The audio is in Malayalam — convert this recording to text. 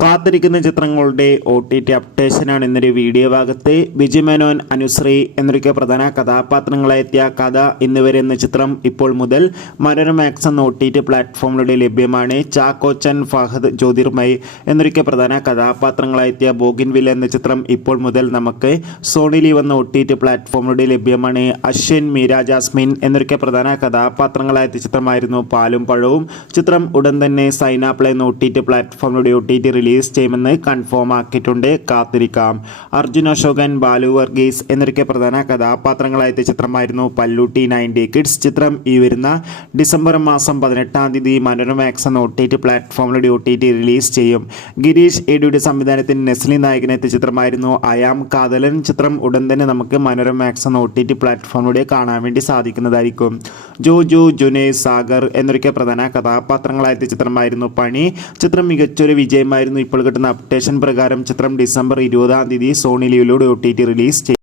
കാത്തിരിക്കുന്ന ചിത്രങ്ങളുടെ OTT അപ്ഡേഷനാണ് ഇന്നൊരു വീഡിയോ ഭാഗത്ത്. ബിജു മേനോൻ, അനുശ്രീ എന്നൊക്കെ പ്രധാന കഥാപാത്രങ്ങളെത്തിയ കഥ എന്നിവരെ എന്ന ചിത്രം ഇപ്പോൾ മുതൽ മനോരമാക്സ് എന്ന OTT പ്ലാറ്റ്ഫോമിലൂടെ ലഭ്യമാണ്. ചാക്കോച്ചൻ, ഫഹദ്, ജ്യോതിർമയ് എന്നൊക്കെ പ്രധാന കഥാപാത്രങ്ങളെത്തിയ ബോഗിൻവില്ല എന്ന ചിത്രം ഇപ്പോൾ മുതൽ നമുക്ക് സോണി ലീവ് എന്ന OTT പ്ലാറ്റ്ഫോമിലൂടെ ലഭ്യമാണ്. അശ്വിൻ, മീര ജാസ്മിൻ എന്നൊക്കെ പ്രധാന കഥാപാത്രങ്ങളായെത്തിയ ചിത്രമായിരുന്നു പാലും പഴവും. ചിത്രം ഉടൻ തന്നെ സൈനാപ്ലേ എന്ന OTT പ്ലാറ്റ്ഫോമിലൂടെ OTT റിലീസ് ചെയ്യുമെന്ന് കൺഫേം ആക്കിയിട്ടുണ്ട്. കാത്തിരിക്കാം. അർജുൻ അശോകൻ, ബാലു വർഗീസ് എന്നൊക്കെ പ്രധാന കഥാപാത്രങ്ങളായ ചിത്രമായിരുന്നു പല്ലൂട്ടി 90 കിഡ്സ്. ചിത്രം ഈ വരുന്ന ഡിസംബർ മാസം 18-ാം തീയതി മനോരമാക്സ് എന്ന OTT പ്ലാറ്റ്ഫോമിലൂടെ OTT റിലീസ് ചെയ്യും. ഗിരീഷ് ഏഡിയുടെ സംവിധാനത്തിൽ നെസ്ലി നായകനെത്തിയ ചിത്രമായിരുന്നു അയാം കാതലൻ. ചിത്രം ഉടൻ തന്നെ നമുക്ക് മനോരമാക്സ് എന്ന OTT പ്ലാറ്റ്ഫോമിലൂടെ കാണാൻ വേണ്ടി സാധിക്കുന്നതായിരിക്കും. ജോജു, ജുനൈസ്, സാഗർ എന്നൊക്കെ പ്രധാന കഥാപാത്രങ്ങളായ ചിത്രമായിരുന്നു പണി. ചിത്രം മികച്ചൊരു വിജയമായിരുന്നു. ഇപ്പോൾ കിട്ടുന്ന അപ്ഡേഷൻ പ്രകാരം ചിത്രം ഡിസംബർ 20-ാം തീയതി സോണി ലീവിലൂടെ OTT റിലീസ് ചെയ്യും.